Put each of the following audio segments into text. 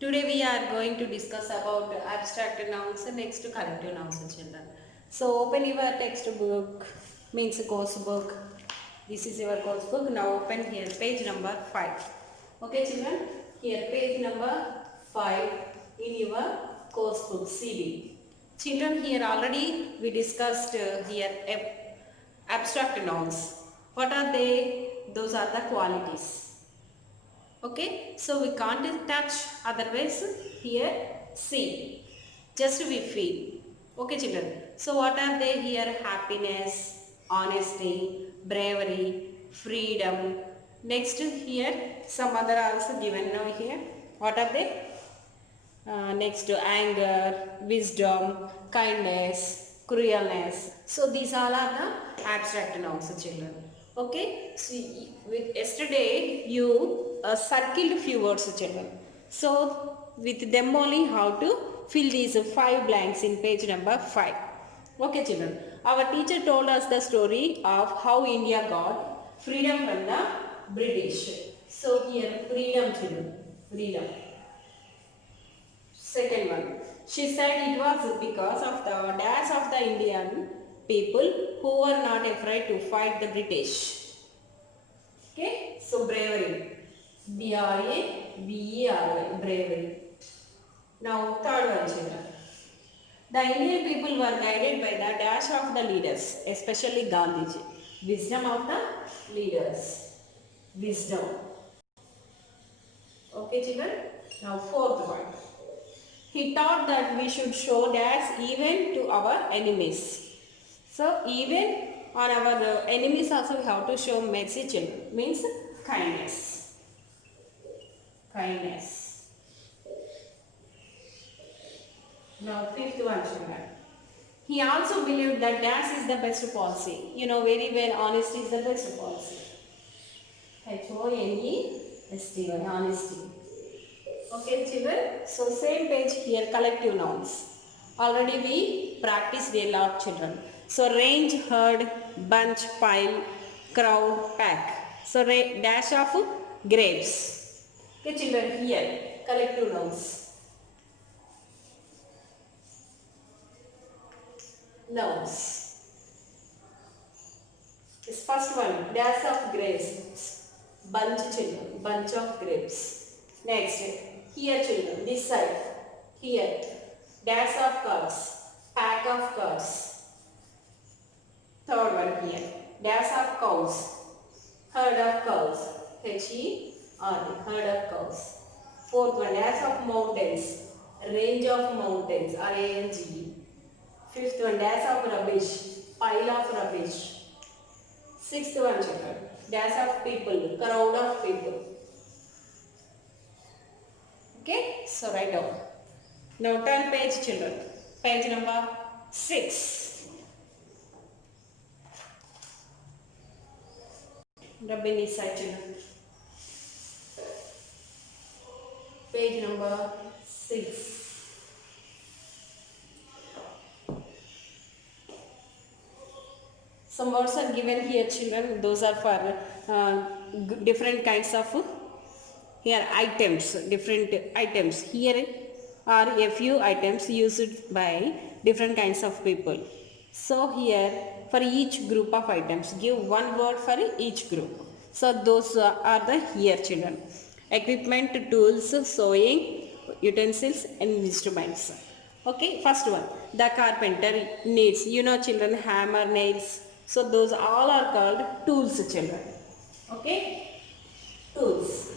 Today we are going to discuss about abstract nouns and next to collective nouns, children. So open your textbook, means course book. This is your course book. Now open here page number 5. Okay children, here page number 5 in your course book CB. Children, here already we discussed here abstract nouns. What are they? Those are the qualities. Okay, so we can't touch, otherwise here see, just we feel. Okay children, so what are they here? Happiness, honesty, bravery, freedom. Next here some other also given now here. What are they? Next to anger, wisdom, kindness, cruelness. So these all are the abstract nouns, children. Okay, so with yesterday you circled few words, children. So with them only how to fill these 5 blanks in page number 5. Okay children, our teacher told us the story of how India got freedom from the British. So here freedom, children, freedom. Second one, she said it was because of the dash of the Indian people who were not afraid to fight the British. Okay, so bravery. B-R-A-V-E-R-Y, bravery. Now third one, children. The Indian people were guided by the dash of the leaders, especially Gandhiji. Wisdom of the leaders. Wisdom. Okay, children. Now fourth one. He taught that we should show dash even to our enemies. So even on our enemies also we have to show mercy, children. Means kindness. Kindness. Now fifth one, children. He also believed that dash is the best policy. You know very well, honesty is the best policy. H-O-N-E-S-T-Y, honesty. Okay children, so same page here, collective nouns. Already we practiced a lot, children. So range, herd, bunch, pile, crowd, pack. So dash of grapes. Okay children, here collective nouns. Nouns. This first one, dash of grapes. Bunch, children, bunch of grapes. Next, here children, this side, here, dash of cards, pack of cards. Third one here, dash of cows, herd of cows, H-E-R-D, herd of cows. Fourth one, dash of mountains, range of mountains, R-A-N-G-E. Fifth one, dash of rubbish, pile of rubbish. Sixth one, children, dash of people, crowd of people. Okay, so write down. Now turn page, children. Page number 6. Rub in this side, children. Page number 6. Some words are given here, children. Those are for different kinds of here items, different items. Here are a few items used by different kinds of people. So here for each group of items, give one word for each group. So those are the here, children. Equipment, tools, sewing, utensils and instruments. Okay, first one, the carpenter needs, you know children, hammer, nails. So those all are called tools, children. Okay, tools.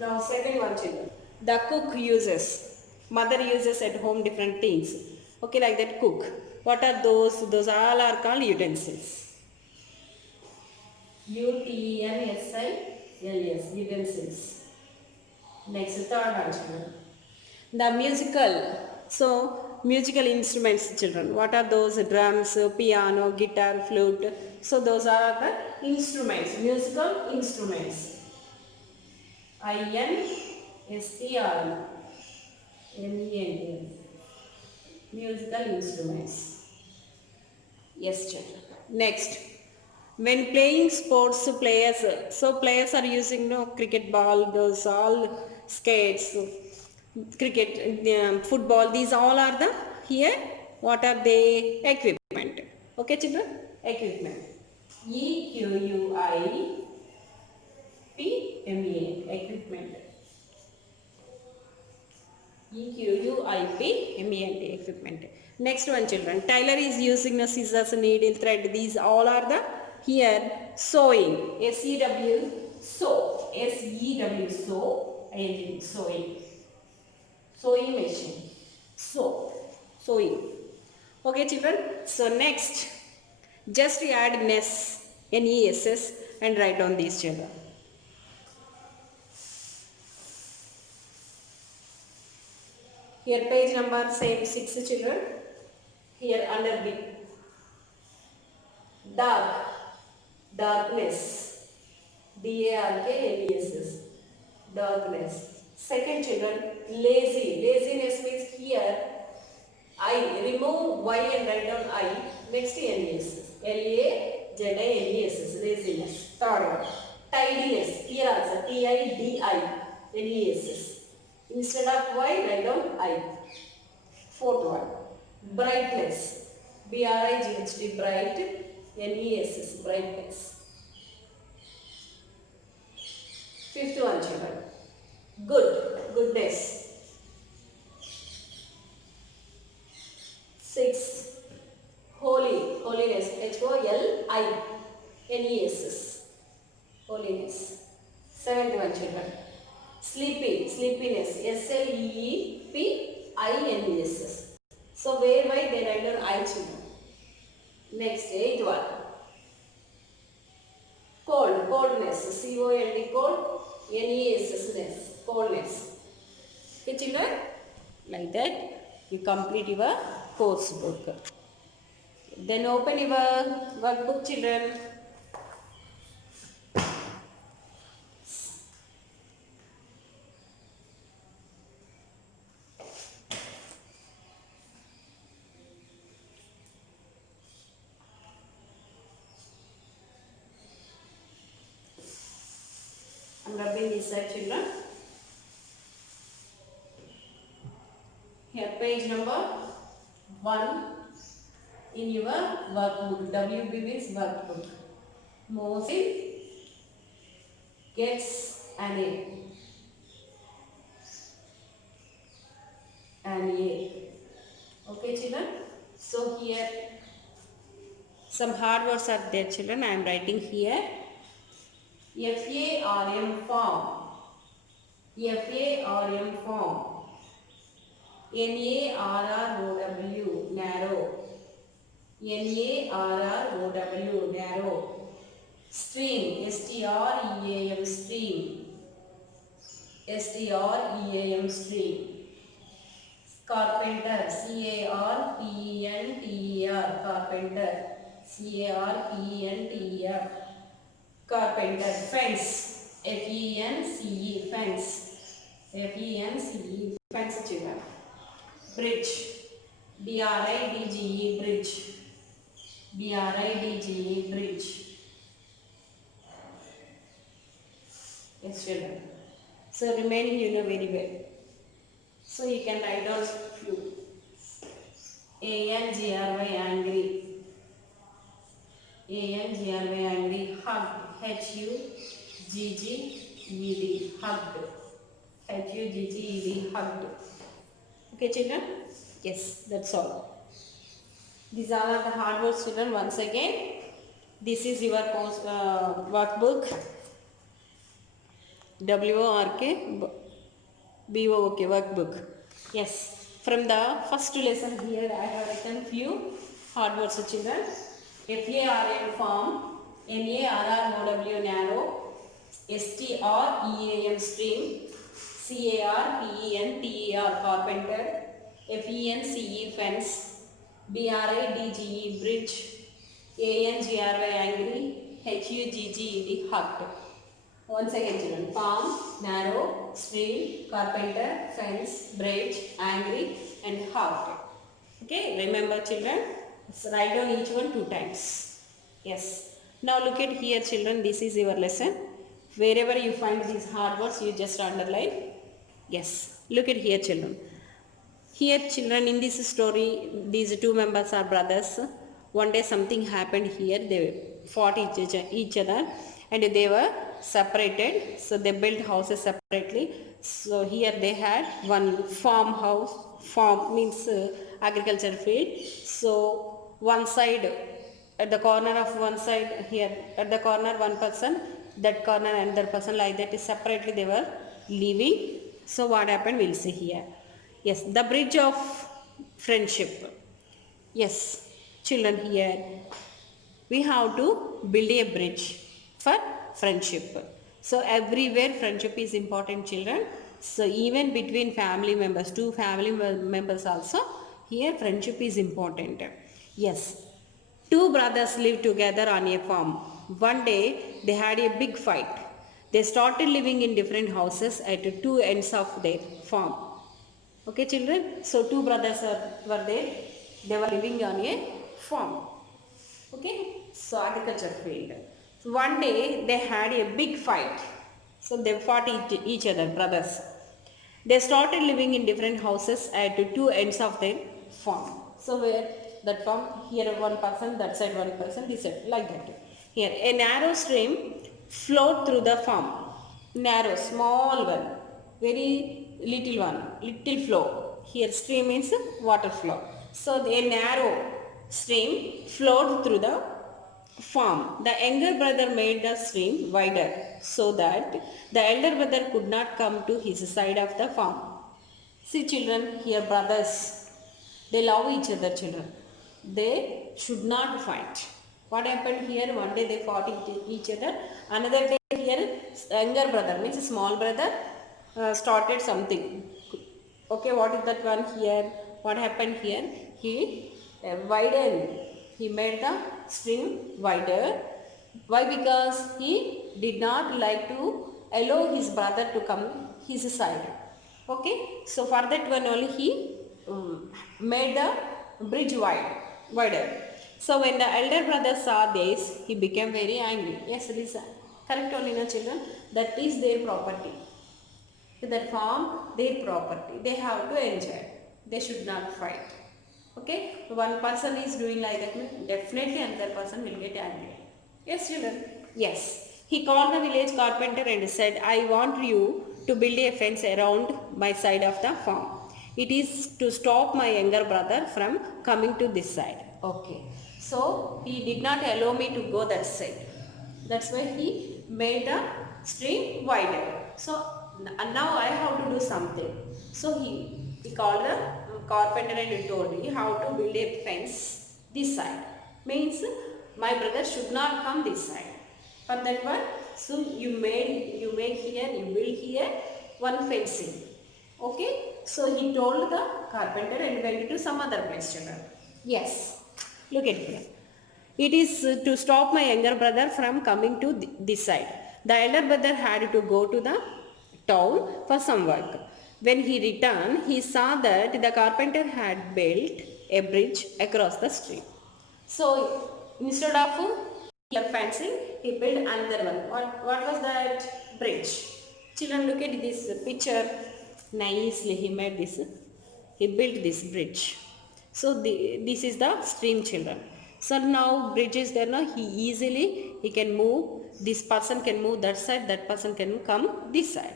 Now second one, children. The cook uses. Mother uses at home different things. Okay, like that cook. What are those? Those all are called utensils. U-T-E-N-S-I-L-S, utensils. Next, third one, children. The musical. So, musical instruments, children. What are those? Drums, piano, guitar, flute. So, those are the instruments, musical instruments. I-N-S-T-R-M-E-N-T. Musical instruments. Yes, children. Next. When playing sports, players are using cricket ball, those all skates, cricket, football, these all are the here, what are they? Equipment. Okay children, equipment. Equipment. Equipment. Equipment, equipment. Next one children, Tyler is using a scissors, needle, thread, these all are the here sewing. SEW, sew. SEW, sew. Sewing. Sewing machine. Sew. Sewing. Okay children, so next just add NESS, NESS, and write down these children. Here page number same 6 children. Here under the dark, darkness, DARKNESS, darkness. Second children, lazy. Laziness means here I, remove Y and write down I. Next NES, LAZINESS, laziness. Third one, tidiness. Here also TIDINESS. Instead of Y write down I. Fourth one, brightness. BRIGHT, bright. NESS, brightness. Fifth one children, good, goodness. Six, holy, holiness. HOLINESS, holiness. Seventh one children, sleepy, sleepiness. SLEEPINESS. So where by they write down I children. Next, eighth one, cold, coldness. COLD, cold. NESS, coldness. Okay children, like that you complete your course book. Then open your workbook children. I'm rubbing this side children. Here page number 1 in your workbook. WB means workbook. Mohsin gets an A. An A. Okay children. So here some hard words are there children. I am writing here. FARM, farm. FARM, farm. NARROW, narrow. NARROW, narrow. Stream, STREAM, stream. STREAM, stream. Carpenter, CARPENTER, carpenter. CARPENTER. Carpenter. Fence, FENCE, fence. FENCE, fence children. Bridge, BRIDGE, bridge. BRIDGE, bridge. Yes children. So remaining you know very well. So you can write down few. ANGRY, angry. ANGRY, angry. Hug, HUGGED, hugged. HUGGED, hugged. Okay children? Yes, that's all. These are the hard words children. Once again, this is your workbook. WORK workbook. Yes, from the first lesson here I have written few hard words children. FARM, farm. NARROW, narrow. STREAM, stream. CARPENTER, carpenter. FENCE, fence. BRIDGE, bridge. ANGRY, angry. HUGGED, hugged. Once again children, farm, narrow, stream, carpenter, fence, bridge, angry, and hugged. Okay, remember children, write down each one 2 times. Yes. Now look at here children, this is your lesson. Wherever you find these hard words, you just underline. Yes, look at here children. Here children, in this story, these two members are brothers. One day something happened here, they fought each other and they were separated. So they built houses separately. So here they had one farmhouse, farm means agriculture field. So one side, at the corner of one side here, at the corner one person, that corner another person, like that is separately they were living. So what happened, we'll see here. Yes, the bridge of friendship. Yes, children, here we have to build a bridge for friendship. So everywhere friendship is important children. So even between family members, two family members also, here friendship is important. Yes, two brothers lived together on a farm. One day they had a big fight. They started living in different houses at two ends of their farm. Okay children, so two brothers were there. They were living on a farm. Okay, so agriculture field. So one day they had a big fight. So they fought each other, brothers. They started living in different houses at two ends of their farm. So where that farm, here one person, that side one person, this side, like that. Here a narrow stream flowed through the farm. Narrow, small one, very little one, little flow. Here stream means water flow. So a narrow stream flowed through the farm. The younger brother made the stream wider so that the elder brother could not come to his side of the farm. See children, here brothers, they love each other children. They should not fight. What happened here? One day they fought each other. Another day here, younger brother means small brother started something. Okay, what is that one here? What happened here? He widened. He made the string wider. Why? Because he did not like to allow his brother to come his side. Okay, so for that one only he made the bridge wider. So when the elder brother saw this, he became very angry. Yes, it is correct only, no children. That is their property. That farm, their property. They have to enjoy. They should not fight. Okay, one person is doing like that, definitely another person will get angry. Yes, children. Yes. He called the village carpenter and said, I want you to build a fence around my side of the farm. It is to stop my younger brother from coming to this side. Okay. So he did not allow me to go that side. That's why he made the stream wider. So now I have to do something. So he called the carpenter and he told me how to build a fence this side. Means my brother should not come this side. For that one, so you make here, you build here one fencing. Okay. So he told the carpenter and went to some other place, children. Yes. Look at here. It is to stop my younger brother from coming to this side. The elder brother had to go to the town for some work. When he returned, he saw that the carpenter had built a bridge across the stream. So instead of here fencing, he built another one. What was that? Bridge. Children, look at this picture. Nicely he made this. He built this bridge. So this is the stream, children. So now bridge is there now. He can move. This person can move that side. That person can come this side.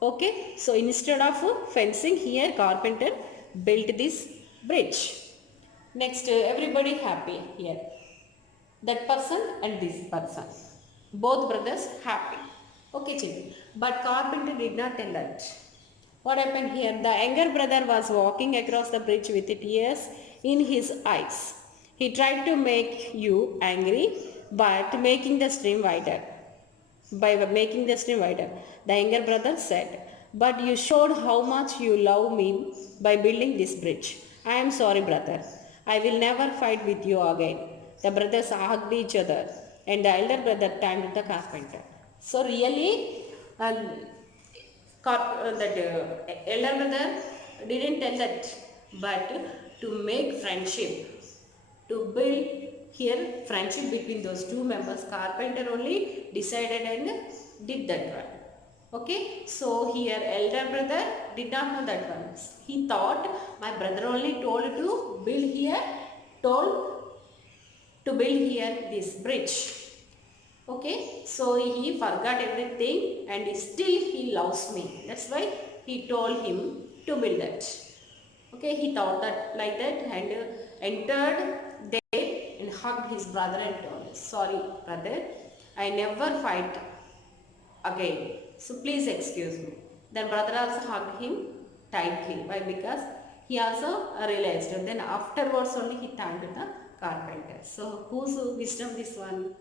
Okay. So instead of fencing, here carpenter built this bridge. Next, everybody happy here. That person and this person. Both brothers happy. Okay, children. But carpenter did not tell that. What happened here? The younger brother was walking across the bridge with tears in his eyes. He tried to make you angry, but making the stream wider. By making the stream wider, the younger brother said, but you showed how much you love me by building this bridge. I am sorry, brother. I will never fight with you again. The brothers hugged each other and the elder brother thanked the carpenter. So really, that elder brother didn't tell that, but to make friendship, to build here friendship between those two members, carpenter only decided and did that one. Okay, so here elder brother did not know that one. He thought my brother only told to build here, told to build here this bridge. Okay, so he forgot everything and still he loves me, that's why he told him to build that. Okay, he thought that like that and entered there and hugged his brother and told, sorry brother, I never fight again, so please excuse me. Then brother also hugged him tightly. Why? Because he also realized. Then afterwards only he thanked the carpenter. So whose wisdom this one?